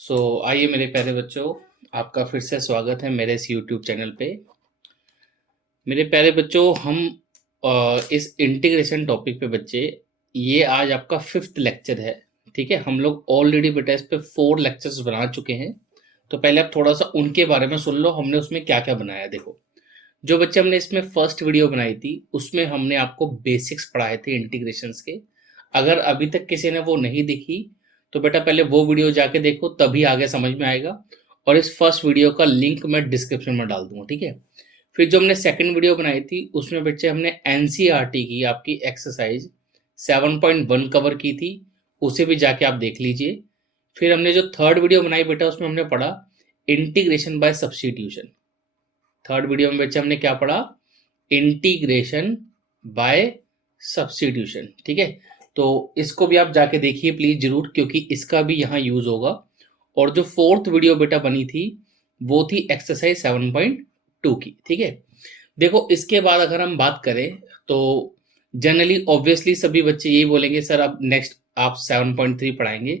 आइए मेरे प्यारे बच्चों, आपका फिर से स्वागत है मेरे इस यूट्यूब चैनल पे। मेरे प्यारे बच्चों, हम इस इंटीग्रेशन टॉपिक पे बच्चे, ये आज आपका 5th लेक्चर है। ठीक है, हम लोग ऑलरेडी बेटा इस पे 4 लेक्चर्स बना चुके हैं। तो पहले आप थोड़ा सा उनके बारे में सुन लो, हमने उसमें क्या क्या बनाया। देखो, जो बच्चे हमने इसमें फर्स्ट वीडियो बनाई थी उसमें हमने आपको बेसिक्स पढ़ाए थे इंटीग्रेशंस के। अगर अभी तक किसी ने वो नहीं देखी तो बेटा पहले वो वीडियो जाके देखो, तभी आगे समझ में आएगा। और इस फर्स्ट वीडियो का लिंक मैं डिस्क्रिप्शन में डाल दूंगा, ठीक है। फिर जो हमने सेकंड वीडियो बनाई थी उसमें बच्चे हमने एनसीईआरटी की आपकी एक्सरसाइज 7.1 कवर की थी, उसे भी जाके आप देख लीजिए। फिर हमने जो थर्ड वीडियो बनाई बेटा उसमें हमने पढ़ा integration by substitution. Third video में बच्चे हमने क्या पढ़ा? इंटीग्रेशन बाय सब्स्टिट्यूशन, ठीक है। तो इसको भी आप जाके देखिए प्लीज जरूर, क्योंकि इसका भी यहाँ यूज होगा। और जो फोर्थ वीडियो बेटा बनी थी वो थी एक्सरसाइज 7.2 की, ठीक है। देखो, इसके बाद अगर हम बात करें तो जनरली ऑब्वियसली सभी बच्चे यही बोलेंगे सर अब नेक्स्ट आप 7.3 पढ़ाएंगे।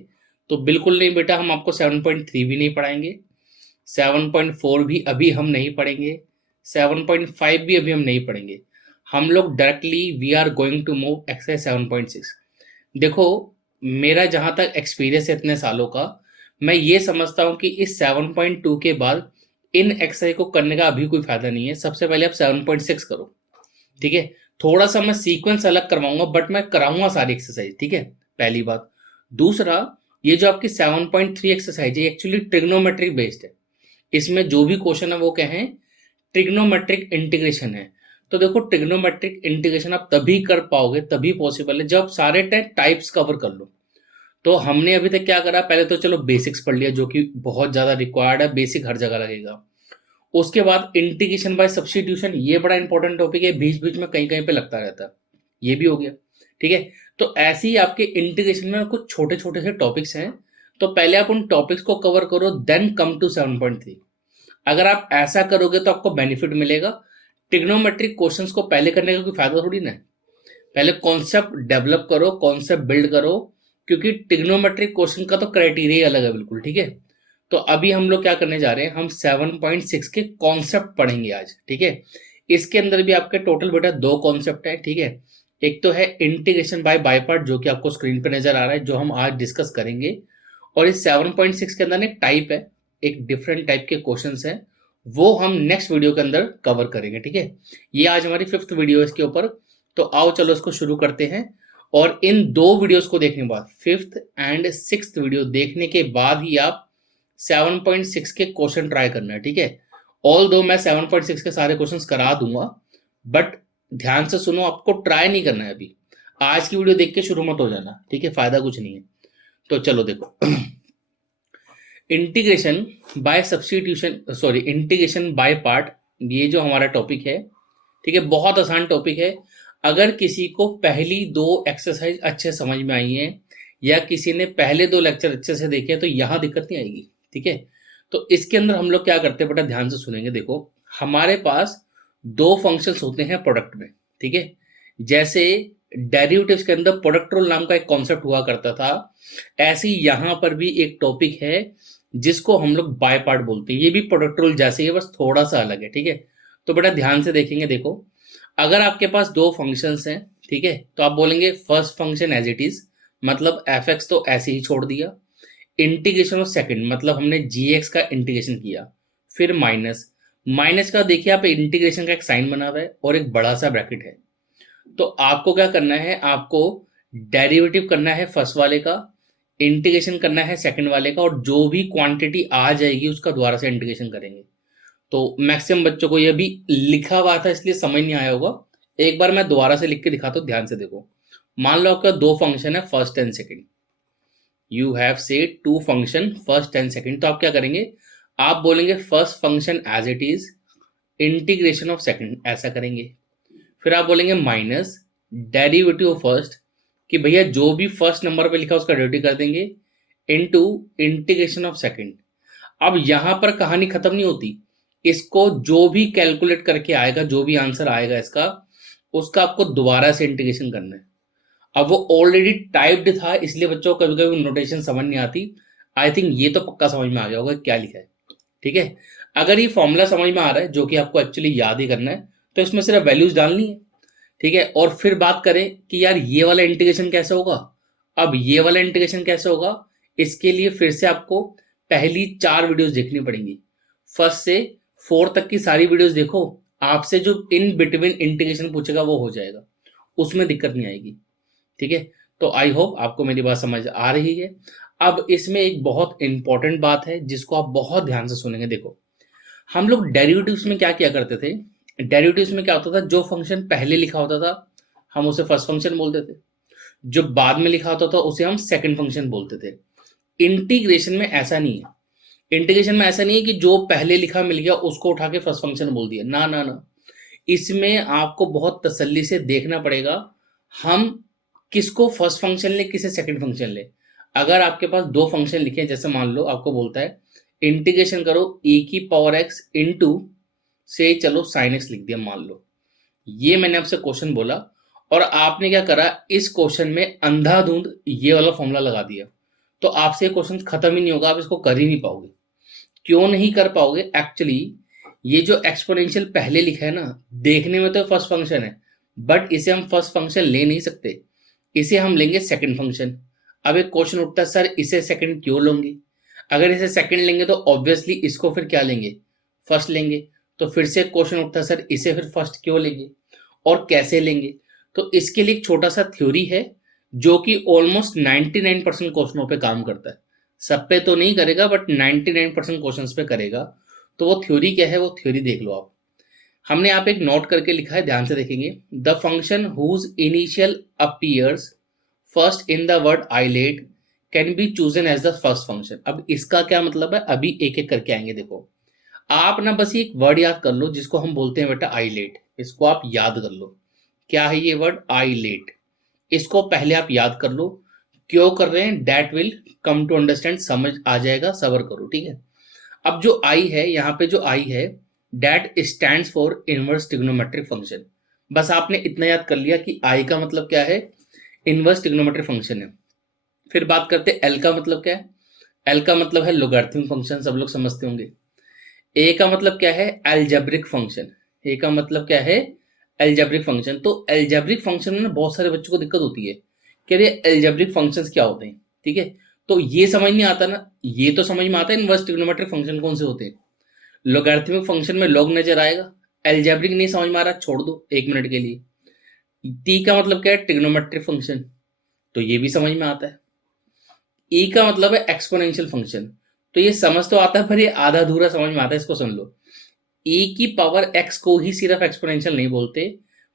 तो बिल्कुल नहीं बेटा, हम आपको 7.3 भी नहीं पढ़ाएंगे, 7.4 भी अभी हम नहीं पढ़ेंगे, 7.5 भी अभी हम नहीं पढ़ेंगे। हम लोग directly we are going to move exercise 7.6। देखो, मेरा जहां तक एक्सपीरियंस है इतने सालों का, मैं ये समझता हूं कि इस 7.2 के बाद इन एक्सरसाइज को करने का अभी कोई फायदा नहीं है। सबसे पहले आप 7.6 करो, ठीक है। थोड़ा सा मैं सीक्वेंस अलग करवाऊंगा बट मैं कराऊंगा सारी एक्सरसाइज, ठीक है, पहली बात। दूसरा, ये जो आपकी 7.3 एक्सरसाइज है एक्चुअली ट्रिग्नोमेट्रिक बेस्ड है। इसमें जो भी क्वेश्चन है वो क्या है? ट्रिग्नोमेट्रिक इंटीग्रेशन है। तो देखो, ट्रिग्नोमेट्रिक इंटीग्रेशन आप तभी कर पाओगे, तभी पॉसिबल है जब सारे टाइप्स कवर कर लो। तो हमने अभी तक क्या करा? पहले तो चलो बेसिक्स पढ़ लिया, जो कि बहुत ज्यादा रिक्वायर्ड है, बेसिक हर जगह लगेगा। उसके बाद इंटीग्रेशन बाय सब्स्टिट्यूशन, ये बड़ा इंपॉर्टेंट टॉपिक है, बीच बीच में कहीं कहीं पे लगता रहता है, ये भी हो गया, ठीक है। तो ऐसे ही आपके इंटीग्रेशन में कुछ छोटे छोटे से टॉपिक्स हैं, तो पहले आप उन टॉपिक्स को कवर करो, देन कम टू 7.3। अगर आप ऐसा करोगे तो आपको बेनिफिट मिलेगा। ट्रिग्नोमेट्रिक क्वेश्चंस को पहले करने का कोई फायदा थोड़ी ना है। पहले कॉन्सेप्ट डेवलप करो, कॉन्सेप्ट बिल्ड करो, क्योंकि ट्रिग्नोमेट्रिक क्वेश्चन का तो क्राइटेरिया अलग है बिल्कुल, ठीक है। तो अभी हम लोग क्या करने जा रहे हैं, हम 7.6 के कॉन्सेप्ट पढ़ेंगे आज, ठीक है। इसके अंदर भी आपके टोटल बेटा 2 कॉन्सेप्ट है, ठीक है। एक तो है इंटीग्रेशन बाय बाय पार्ट, जो कि आपको स्क्रीन पे नजर आ रहा है, जो हम आज डिस्कस करेंगे। और इस 7.6 के अंदर एक टाइप है, एक डिफरेंट टाइप के क्वेश्चंस हैं, वो हम नेक्स्ट वीडियो के अंदर कवर करेंगे, ठीक है। ये आज हमारी 5th वीडियो है इसके ऊपर। तो आओ चलो इसको शुरू करते हैं। और इन 2 वीडियोस को देखने के बाद, 5th एंड 6th वीडियो देखने के बाद ही आप 7.6 के क्वेश्चन ट्राई करना है, ठीक है। ऑल दो मैं 7.6 के सारे क्वेश्चंस करा दूंगा, बट ध्यान से सुनो, आपको ट्राई नहीं करना है अभी। आज की वीडियो देख के शुरू मत हो जाना, ठीक है, फायदा कुछ नहीं है। तो चलो देखो, integration by substitution, sorry integration by part, ये जो हमारा टॉपिक है, ठीक है, बहुत आसान टॉपिक है। अगर किसी को पहली 2 एक्सरसाइज अच्छे समझ में आई हैं, या किसी ने पहले 2 लेक्चर अच्छे से देखे तो यहां दिक्कत नहीं आएगी, ठीक है। तो इसके अंदर हम लोग क्या करते हैं बेटा, ध्यान से सुनेंगे। देखो, हमारे पास 2 फंक्शंस होते हैं प्रोडक्ट में, ठीक है। जैसे डेरिवेटिव्स के अंदर प्रोडक्ट रूल नाम का एक कॉन्सेप्ट हुआ करता था, ऐसे ही यहां पर भी एक टॉपिक है जिसको हम लोग बाय पार्ट बोलते हैं। ये भी प्रोडक्ट रूल जैसे ही है, बस थोड़ा सा अलग है, ठीक है। तो बेटा ध्यान से देखेंगे। देखो, अगर आपके पास 2 फंक्शंस हैं, ठीक है, तो आप बोलेंगे first function as it is, मतलब एफ एक्स तो ऐसे ही छोड़ दिया। इंटीग्रेशन ऑफ सेकंड, मतलब हमने जी एक्स का इंटीग्रेशन किया। फिर माइनस, माइनस का देखिए आप इंटीग्रेशन का एक साइन बना हुआ है और एक बड़ा सा ब्रैकेट है। तो आपको क्या करना है, आपको डेरिवेटिव करना है फर्स्ट वाले का, इंटीग्रेशन करना है सेकंड वाले का, और जो भी क्वांटिटी आ जाएगी उसका दोबारा से इंटीग्रेशन करेंगे। तो मैक्सिमम बच्चों को ये भी लिखा हुआ था इसलिए समझ नहीं आया होगा। एक बार मैं दोबारा से लिख के दिखाता हूं, ध्यान से देखो। मान लो आपका 2 फंक्शन है, first and second. You have said 2 function first and second. तो आप क्या करेंगे, आप बोलेंगे first function as it is, integration of second, ऐसा करेंगे। फिर आप बोलेंगे माइनस डेरिवेटिव ऑफ फर्स्ट, कि भैया जो भी फर्स्ट नंबर पे लिखा उसका डेरिवेटिव कर देंगे, इनटू इंटीग्रेशन ऑफ सेकंड। अब यहां पर कहानी खत्म नहीं होती, इसको जो भी कैलकुलेट करके आएगा, जो भी आंसर आएगा इसका, उसका आपको दोबारा से इंटीग्रेशन करना है। अब वो ऑलरेडी टाइप्ड था, इसलिए बच्चों को कभी कभी नोटेशन समझ नहीं आती। आई थिंक ये तो पक्का समझ में आ गया होगा क्या लिखा है। ठीक है, अगर ये फॉर्मूला समझ में आ रहा है जो कि आपको एक्चुअली याद ही करना है, तो इसमें सिर्फ वैल्यूज डालनी है। ठीक है, और फिर बात करें कि यार ये वाला इंटीग्रेशन कैसे होगा। अब ये वाला इंटीग्रेशन कैसे होगा, इसके लिए फिर से आपको पहली 4 वीडियोस देखनी पड़ेंगी। फर्स्ट से 4 तक की सारी वीडियोस देखो, आपसे जो इन बिटवीन इंटीग्रेशन पूछेगा वो हो जाएगा, उसमें दिक्कत नहीं आएगी। ठीक है, तो आई होप आपको मेरी बात समझ आ रही है। अब इसमें एक बहुत इंपॉर्टेंट बात है जिसको आप बहुत ध्यान से सुनेंगे। देखो, हम लोग डेरिवेटिव्स में क्या किया करते थे, डेरिवेटिव्स में क्या होता था, जो फंक्शन पहले लिखा होता था हम उसे फर्स्ट फंक्शन बोलते थे, जो बाद में लिखा होता था उसे हम सेकंड फंक्शन बोलते थे। इंटीग्रेशन में ऐसा नहीं है। इंटीग्रेशन में ऐसा नहीं है कि जो पहले लिखा मिल गया उसको उठा के फर्स्ट फंक्शन बोल दिया, ना ना ना। इसमें आपको बहुत तसल्ली से देखना पड़ेगा हम किसको फर्स्ट फंक्शन ले, किसे सेकंड फंक्शन ले। अगर आपके पास 2 फंक्शन लिखे हैं, जैसे मान लो आपको बोलता है इंटीग्रेशन करो e⁻x इंटू से, चलो sin x लिख दिया मान लो, ये मैंने आपसे क्वेश्चन बोला और आपने क्या करा, इस क्वेश्चन में अंधाधुंध ये वाला फॉर्मूला लगा दिया, तो आपसे क्वेश्चन खत्म ही नहीं होगा, आप इसको कर ही नहीं पाओगे। क्यों नहीं कर पाओगे, एक्चुअली ये जो एक्सपोनेंशियल पहले लिखा है ना, देखने में तो फर्स्ट फंक्शन है, बट इसे हम फर्स्ट फंक्शन ले नहीं सकते, इसे हम लेंगे सेकंड फंक्शन। अब एक क्वेश्चन उठता है, सर इसे सेकंड क्यों लोगे। अगर इसे सेकंड लेंगे तो ऑब्वियसली इसको फिर क्या लेंगे, फर्स्ट लेंगे। तो फिर से क्वेश्चन उठता है, सर इसे फिर फर्स्ट क्यों लेंगे और कैसे लेंगे। तो इसके लिए एक छोटा सा थ्योरी है जो कि ऑलमोस्ट 99% क्वेश्चनों पे काम करता है, सब पे तो नहीं करेगा बट 99% क्वेश्चंस पे करेगा। तो वो थ्योरी क्या है, वो थ्योरी देख लो आप। हमने यहाँ पे एक नोट करके लिखा है, ध्यान से देखेंगे। The function whose initial appears first in the word ILATE can be chosen as the first function. अब इसका क्या मतलब है, अभी एक एक करके आएंगे। देखो, आप ना बस एक वर्ड याद कर लो जिसको हम बोलते हैं बेटा आइलेट, इसको आप याद कर लो। क्या है ये वर्ड आइलेट, इसको पहले आप याद कर लो। क्यों कर रहे हैं, that will come to understand, समझ आ जाएगा, सबर करो। ठीक है, अब जो आई है, यहाँ पे जो आई है, that stand for inverse trigonometric function. बस आपने इतना याद कर लिया कि आई का मतलब क्या है, इनवर्स ट्रिग्नोमेट्रिक फंक्शन है। फिर बात करते हैं एल का मतलब क्या है। एल का मतलब है लोगैरिथमिक फंक्शन, सब लोग समझते होंगे। ए का मतलब क्या है, एल्जेब्रिक फंक्शन। ए का मतलब क्या है, एल्जेब्रिक फंक्शन। तो एल्जेब्रिक फंक्शन में ना बहुत सारे बच्चों को दिक्कत होती है कि अरे एल्जेब्रिक फंक्शंस क्या होते हैं। ठीक है, तो ये समझ नहीं आता ना, ये तो समझ में आता है इनवर्स ट्रिग्नोमेट्रिक फंक्शन कौन से होते हैं। लोगैरिथमिक फंक्शन में लॉग नजर आएगा, एल्जेब्रिक नहीं समझ में आ रहा, छोड़ दो 1 मिनट के लिए। टी का मतलब क्या है, ट्रिग्नोमेट्रिक फंक्शन, तो ये भी समझ में आता है। ई का मतलब है एक्सपोनेंशियल फंक्शन, तो ये समझ तो आता है पर ये आधा अधूरा समझ में आता है, इसको सुन लो। ई की पावर एक्स को ही सिर्फ एक्सपोनेंशियल नहीं बोलते,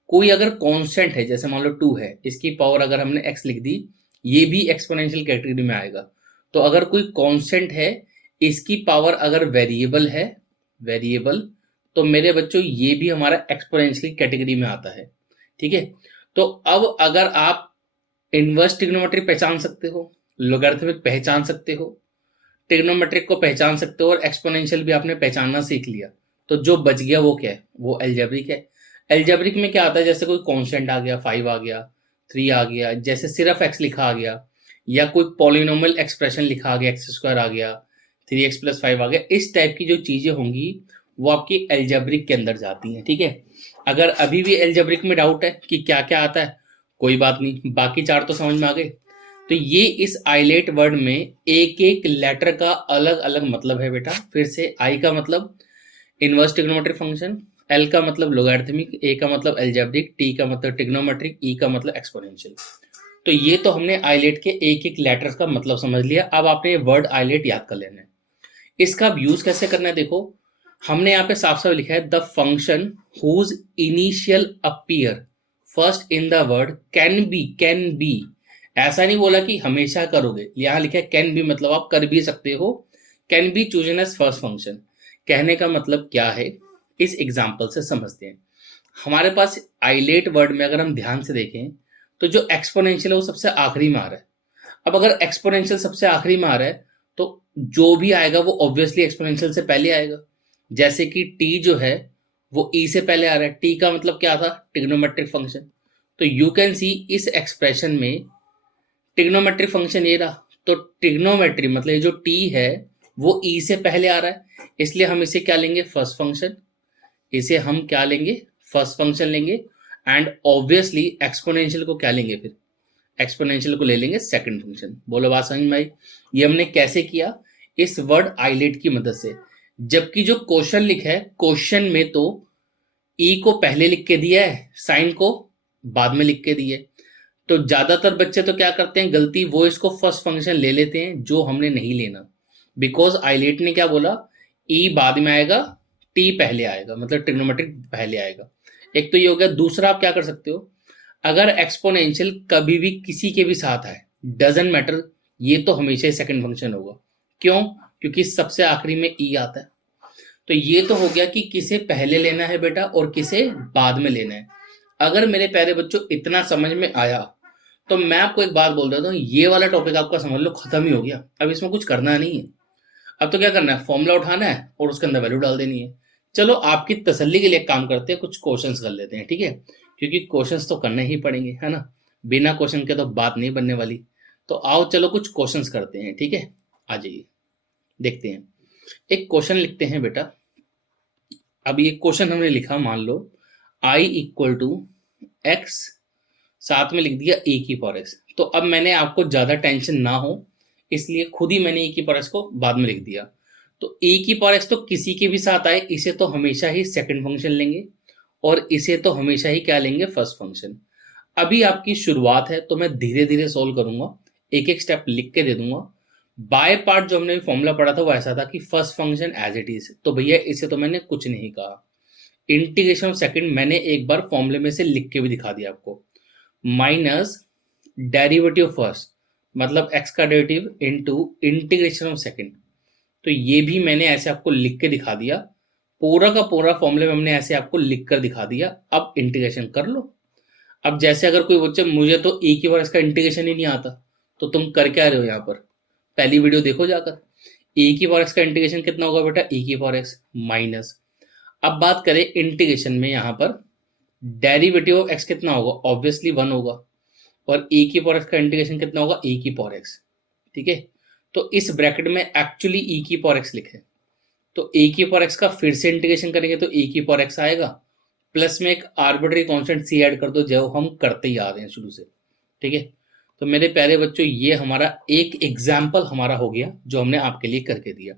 कोई अगर कांस्टेंट है, जैसे मान लो 2 है, इसकी पावर अगर हमने एक्स लिख दी, ये भी एक्सपोनेंशियल कैटेगरी में आएगा। तो अगर कोई कांस्टेंट है, इसकी पावर अगर वेरिएबल है, वेरिएबल, तो मेरे बच्चों ये भी हमारा एक्सपोनेंशियल कैटेगरी में आता है। ठीक है, तो अब अगर आप इनवर्स ट्रिग्नोमेट्री पहचान सकते हो, लोगैरिथमिक पहचान सकते हो, ट्रिग्नोमेट्रिक को पहचान सकते हो और एक्सपोनेंशियल भी आपने पहचानना सीख लिया, तो जो बच गया वो क्या है, वो एल्जेब्रिक है। एल्जेब्रिक में क्या आता है, जैसे कोई कांस्टेंट आ गया, 5 आ गया, 3 आ गया, जैसे सिर्फ एक्स लिखा आ गया, या कोई पॉलिनोमियल एक्सप्रेशन लिखा आ गया, x² आ गया, 3x + 5 आ गया, इस टाइप की जो चीजें होंगी वो आपकी एल्जेब्रिक के अंदर जाती हैं। ठीक है, अगर अभी भी एल्जेब्रिक में डाउट है कि क्या क्या आता है, कोई बात नहीं, बाकी 4 तो समझ में आ गए। तो ये इस आइलेट वर्ड में एक एक लेटर का अलग अलग मतलब है बेटा। फिर से, आई का मतलब इनवर्स ट्रिग्नोमेट्रिक फंक्शन, एल का मतलब लोगैरिथमिक, ए का मतलब एल्जेब्रिक, टी का मतलब ट्रिग्नोमेट्रिक, ई का मतलब एक्सपोनेंशियल। तो ये तो हमने आइलेट के एक एक लेटर्स का मतलब समझ लिया। अब आपने ये वर्ड आइलेट याद कर लेना है। इसका यूज कैसे करना है, देखो हमने यहाँ पे साफ साफ लिखा है, the function whose initial appear first in the word can be, ऐसा नहीं बोला कि हमेशा करोगे, यहाँ लिखा है कैन बी, मतलब आप कर भी सकते हो। Can be chosen as first function, कहने का मतलब क्या है, इस एग्जाम्पल से समझते हैं। हमारे पास आइलेट वर्ड में अगर हम ध्यान से देखें तो जो एक्सपोनेंशियल है वो सबसे आखिरी में आ रहा है। अब अगर एक्सपोनेंशियल सबसे आखिरी में आ रहा है तो जो भी आएगा वो ऑब्वियसली एक्सपोनेंशियल से पहले आएगा। जैसे कि टी जो है वो ई से पहले आ रहा है, टी का मतलब क्या था, ट्रिग्नोमेट्रिक फंक्शन। तो यू कैन सी इस एक्सप्रेशन में ट्रिग्नोमेट्रिक फंक्शन ये रहा, तो ट्रिग्नोमेट्री मतलब ये जो टी है वो ई से पहले आ रहा है, इसलिए हम इसे क्या लेंगे, फर्स्ट फंक्शन। इसे हम क्या लेंगे, फर्स्ट फंक्शन लेंगे। एंड ऑब्वियसली एक्सपोनेंशियल को क्या लेंगे, फिर एक्सपोनेंशियल को ले लेंगे सेकंड फंक्शन। बोलो बात समझ में आई। ये हमने कैसे किया, इस वर्ड आइलेट की मदद से। जबकि जो क्वेश्चन लिखा है, क्वेश्चन में तो ई को पहले लिख के दिया है, साइन को बाद में लिख के दिए। तो ज्यादातर बच्चे तो क्या करते हैं गलती, वो इसको फर्स्ट फंक्शन ले लेते हैं जो हमने नहीं लेना। बिकॉज आइलेट ने क्या बोला, ई बाद में आएगा, टी पहले आएगा, मतलब ट्रिग्नोमेट्रिक पहले आएगा। एक तो ये हो गया। दूसरा आप क्या कर सकते हो, अगर एक्सपोनेंशियल कभी भी किसी के भी साथ आए, डजंट मैटर, ये तो हमेशा ही सेकंड फंक्शन होगा। क्यों, क्योंकि सबसे आखिरी में ई आता है। तो ये तो हो गया कि किसे पहले लेना है बेटा और किसे बाद में लेना है। अगर मेरे प्यारे बच्चों इतना समझ में आया तो मैं आपको एक बात बोल देता हूँ, ये वाला टॉपिक आपका समझ लो खत्म ही हो गया। अब इसमें कुछ करना नहीं है। अब तो क्या करना है, फॉर्मूला उठाना है और उसके अंदर वैल्यू डाल देनी है। चलो आपकी तसल्ली के लिए एक काम करते हैं, कुछ क्वेश्चंस कर लेते हैं, ठीक है, क्योंकि क्वेश्चंस तो करने ही पड़ेंगे, है ना। बिना क्वेश्चन के तो बात नहीं बनने वाली। तो आओ चलो कुछ क्वेश्चंस करते हैं, ठीक है। आ जाइए देखते हैं। एक क्वेश्चन लिखते हैं बेटा। अब ये क्वेश्चन हमने लिखा, मान लो i इक्वल टू एक्स, साथ में लिख दिया ए की पावर एक्स। तो अब मैंने आपको ज्यादा टेंशन ना हो इसलिए खुद ही मैंने ए की पावर एक्स को बाद में लिख दिया। तो ए की पावर एक्स तो किसी के भी साथ आए, इसे तो हमेशा ही सेकंड फंक्शन लेंगे और इसे तो हमेशा ही क्या लेंगे, फर्स्ट फंक्शन। अभी आपकी शुरुआत है तो मैं धीरे धीरे सोल्व करूंगा, एक एक स्टेप लिख के दे दूंगा। बाय पार्ट जो हमने फॉर्मूला पढ़ा था वो ऐसा था कि first function as it is, तो भैया इसे तो मैंने कुछ नहीं कहा। इंटीग्रेशन ऑफ सेकंड मैंने एक बार फॉर्मूले में से लिख के भी दिखा दिया आपको, माइनस डेरिवेटिव फर्स्ट मतलब एक्स का derivative into integration of second. तो ये भी मैंने ऐसे आपको लिख के दिखा दिया, पूरा का पूरा फॉर्मूले में हमने ऐसे आपको लिख कर दिखा दिया। अब इंटीग्रेशन कर लो। अब जैसे अगर कोई बच्चे मुझे तो ए की पावर इसका इंटीग्रेशन ही नहीं आता, तो तुम कर क्या रहे हो यहाँ पर, पहली वीडियो देखो जाकर। ए की पावर एक्स का इंटीग्रेशन कितना होगा बेटा, ए की पावर एक्स माइनस। अब बात करें इंटीग्रेशन में, यहाँ पर डेरिवेटिव ऑफ एक्स कितना होगा, ऑब्वियसली 1 होगा। और ए की पावर एक्स का इंटीग्रेशन कितना होगा, ए की पावर एक्स, ठीक है। तो इस ब्रैकेट में एक्चुअली ई की पावर एक्स लिखे, तो ए की पावर एक्स का फिर से इंटीग्रेशन करेंगे तो ए की पावर एक्स आएगा, प्लस में एक आर्बिट्ररी कांस्टेंट सी ऐड कर दो जो हम करते ही आ रहे हैं शुरू से, ठीक है। तो मेरे प्यारे बच्चों ये हमारा एक एग्जाम्पल हमारा हो गया जो हमने आपके लिए करके दिया।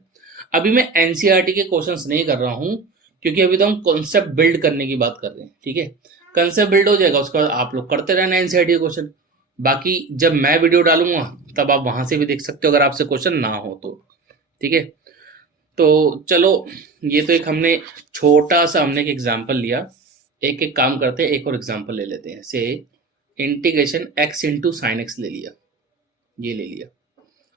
अभी मैं एनसीईआरटी के क्वेश्चंस नहीं कर रहा हूं क्योंकि अभी तो हम कॉन्सेप्ट बिल्ड करने की बात कर रहे हैं, ठीक है। कंसेप्ट बिल्ड हो जाएगा उसके बाद आप लोग करते रहना एनसीईआरटी क्वेश्चन। बाकी जब मैं वीडियो डालूंगा तब आप वहां से भी देख सकते हो अगर आपसे क्वेश्चन ना हो तो, ठीक है। तो चलो ये तो एक हमने छोटा सा हमने एक एग्जाम्पल लिया, एक एक काम करते हैं, एक और एग्जाम्पल ले लेते हैं। से integration x into sine x ले लिया, ये ले लिया।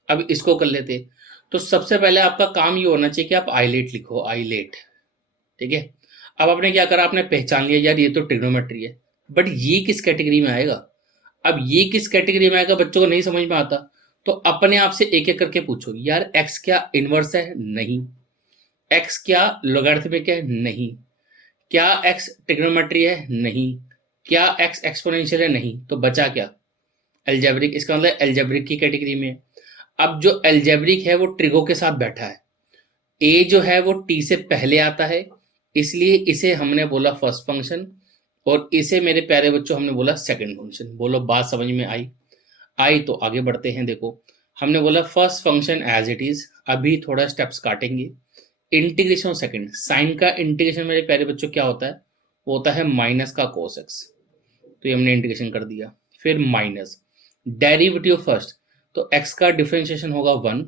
अब इसको कर लेते हैं। तो सबसे पहले आपका काम ये होना चाहिए कि आप आइलेट लिखो, आइलेट, ठीक है। अब आपने क्या करा, आपने पहचान लिया यार ये तो ट्रिग्नोमेट्री है, बट ये किस कैटेगरी में आएगा। अब ये किस कैटेगरी में आएगा बच्चों को नहीं समझ में आता, तो अपने आप से एक एक करके पूछो, यार एक्स क्या इनवर्स है, नहीं। एक्स क्या लोगैरिथमिक है, नहीं। क्या एक्स ट्रिग्नोमेट्री है, नहीं। क्या एक्स एक्सपोनेंशियल है, नहीं। तो बचा क्या, एल्जेब्रिक, इसका मतलब एल्जेब्रिक की कैटेगरी में। अब जो एल्जेब्रिक है वो ट्रिगो के साथ बैठा है, ए जो है वो टी से पहले आता है, इसलिए इसे हमने बोला फर्स्ट फंक्शन और इसे मेरे प्यारे बच्चों हमने बोला सेकंड फंक्शन। बोलो बात समझ में आई तो आगे बढ़ते हैं। देखो हमने बोला first function as it is, अभी थोड़ा स्टेप्स काटेंगे। इंटीग्रेशन सेकंड, साइन का इंटीग्रेशन मेरे प्यारे बच्चों क्या होता है, वो होता है माइनस का कोस एक्स, तो ये हमने इंटीग्रेशन कर दिया। फिर माइनस डेरिवेटिव फर्स्ट, तो एक्स का डिफरेंशिएशन होगा 1,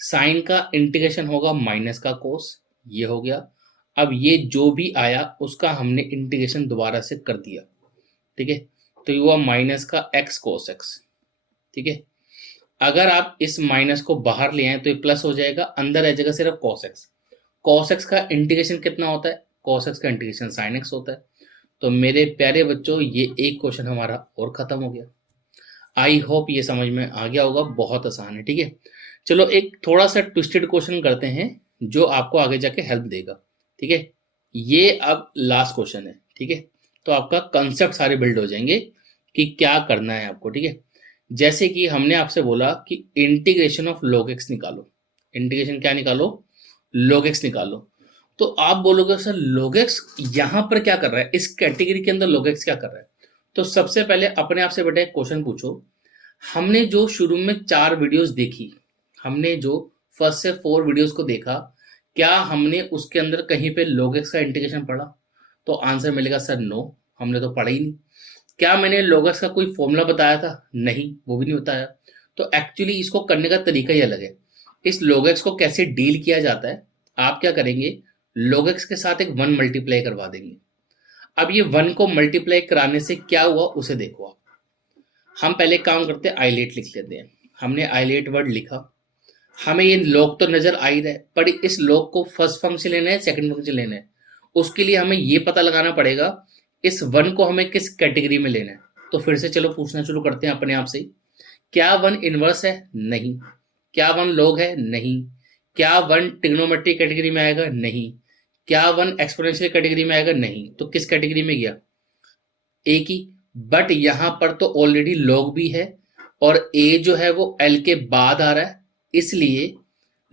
साइन का इंटीग्रेशन होगा माइनस का कोस, ये हो गया। अब ये जो भी आया उसका हमने इंटीग्रेशन दोबारा से कर दिया, ठीक है। तो ये हुआ माइनस का एक्स कोस एक्स, ठीक है। अगर आप इस माइनस को बाहर ले आए तो ये प्लस हो जाएगा, अंदर रह जाएगा सिर्फ कॉस एक्स। कॉस एक्स का इंटीग्रेशन कितना होता है, कॉस एक्स का इंटीग्रेशन साइन एक्स होता है। तो मेरे प्यारे बच्चों ये एक क्वेश्चन हमारा और खत्म हो गया। आई होप ये समझ में आ गया होगा, बहुत आसान है, ठीक है। चलो एक थोड़ा सा ट्विस्टेड क्वेश्चन करते हैं जो आपको आगे जाके हेल्प देगा, ठीक है। ये अब लास्ट क्वेश्चन है, ठीक है। तो आपका कंसेप्ट सारे बिल्ड हो जाएंगे कि क्या करना है आपको, ठीक है। जैसे कि हमने आपसे बोला कि इंटीग्रेशन ऑफ log x निकालो, इंटीग्रेशन क्या निकालो, log x निकालो। तो आप बोलोगे सर log x यहां पर क्या कर रहा है, इस कैटेगरी के अंदर log x क्या कर रहा है। तो सबसे पहले अपने आप से बेटा एक क्वेश्चन पूछो, हमने जो शुरू में 4 वीडियोस देखी, हमने जो फर्स्ट से 4 वीडियोस को देखा, क्या हमने उसके अंदर कहीं पे log x का इंटीग्रेशन पढ़ा। तो आंसर मिलेगा सर नो, हमने तो पढ़ा ही नहीं। क्या मैंने log x का कोई फॉर्मूला बताया था, नहीं, वो भी नहीं बताया। तो एक्चुअली इसको करने का तरीका ही अलग है। इस log x को कैसे डील किया जाता है, आप क्या करेंगे, log x के साथ एक 1 मल्टीप्लाई करवा देंगे। अब ये 1 को मल्टीप्लाई कराने से क्या हुआ उसे देखो आप। हम पहले काम करते हैं, आइलेट लिख लेते हैं। हमने आइलेट वर्ड लिखा, हमें ये log तो नजर आ ही रहा है, पर इस log को फर्स्ट फंक्शन लेना है, सेकंड फंक्शन लेना है। उसके लिए हमें ये पता लगाना पड़ेगा इस 1 को हमें किस कैटेगरी में लेना है। तो फिर से चलो पूछना शुरू करते हैं अपने आप से, क्या 1 इनवर्स है, नहीं। क्या 1 log है, नहीं। क्या 1 ट्रिग्नोमेट्रिक कैटेगरी में आएगा, नहीं। क्या 1 एक्सपोनेंशियल कैटेगरी में आएगा, नहीं। तो किस कैटेगरी में गया, ए की। बट यहां पर तो ऑलरेडी log भी है और a जो है वो l के बाद आ रहा है, इसलिए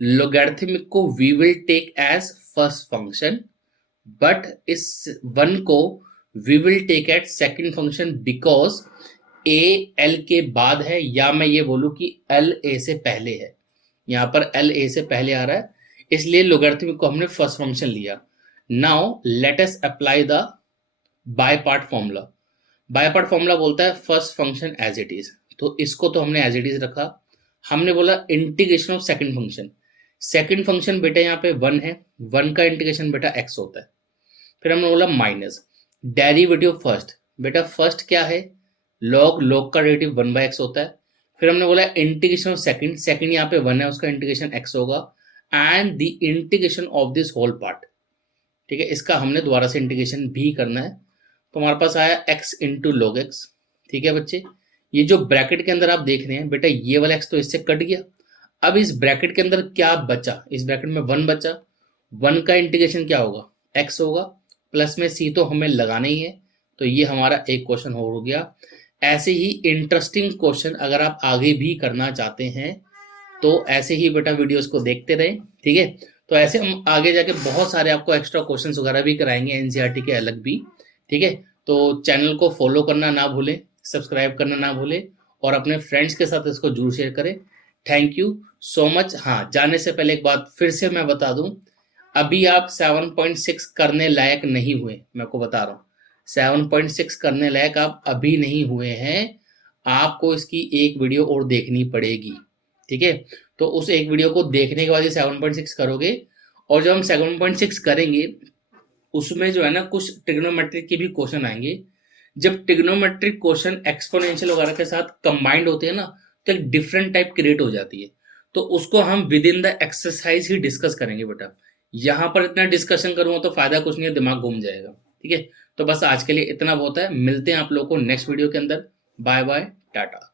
लोगैरिथमिक को we will take as first function, but इस 1 को we will take at second function because a l के बाद है, या मैं ये बोलूं कि l a से पहले है। यहां पर l a से पहले आ रहा है, इसलिए लोगैरिथमिक को हमने फर्स्ट फंक्शन लिया। Now let us apply the by part formula. By part formula बोलता है first function as it is, तो इसको तो हमने एज इट इज रखा। हमने बोला integration of second function, second function बेटा यहाँ पे 1 है, 1 का इंटीग्रेशन बेटा x होता है। फिर हमने बोला माइनस डेरिवेटिव फर्स्ट, बेटा फर्स्ट क्या है, log का डेरिवेटिव 1/x होता है। फिर हमने बोला इंटीग्रेशन ऑफ सेकंड, सेकंड यहाँ पे 1 है, उसका इंटीग्रेशन x होगा, and the integration of this whole part. ठीक है, इसका हमने दोबारा से इंटीग्रेशन भी करना है। तो हमारे पास आया x इंटू log x। ठीक है बच्चे, ये जो ब्रैकेट के अंदर आप देख रहे हैं बेटा, ये वाला x तो इससे कट गया। अब इस ब्रैकेट के अंदर क्या बचा, इस ब्रैकेट में 1 बचा। 1 का इंटीग्रेशन क्या होगा, x होगा, प्लस में c तो हमें लगाना ही है। तो ये हमारा एक क्वेश्चन हो गया। ऐसे ही इंटरेस्टिंग क्वेश्चन अगर आप आगे भी करना चाहते हैं तो ऐसे ही बेटा वीडियोस को देखते रहें। ठीक है, तो ऐसे हम आगे जाके बहुत सारे आपको एक्स्ट्रा क्वेश्चंस वगैरह भी कराएंगे एनसीईआरटी के अलग भी। ठीक है, तो चैनल को फॉलो करना ना भूलें, सब्सक्राइब करना ना भूलें और अपने फ्रेंड्स के साथ इसको जरूर शेयर करें। Thank you so much. हाँ, जाने से पहले एक बात फिर से मैं बता दूं, अभी आप 7.6 करने लायक नहीं हुए, मैं को बता रहा हूँ 7.6 करने लायक आप अभी नहीं हुए हैं, आपको इसकी एक वीडियो और देखनी पड़ेगी। ठीक है, तो उस एक वीडियो को देखने के बाद ही 7.6 करोगे। और जब हम 7.6 करेंगे उसमें जो है ना कुछ ट्रिग्नोमेट्रिक के भी क्वेश्चन आएंगे। जब ट्रिग्नोमेट्रिक क्वेश्चन एक्सपोनेंशियल वगैरह के साथ कंबाइंड होते हैं ना, तो एक डिफरेंट टाइप क्रिएट हो जाती है। तो उसको हम with in the exercise he discuss करेंगे बेटा। यहाँ पर इतना डिस्कशन करूंगा तो फायदा कुछ नहीं है, दिमाग घूम जाएगा। ठीक है, तो बस आज के लिए इतना बहुत है, मिलते हैं आप लोगों को नेक्स्ट वीडियो के अंदर। Bye bye, Tata.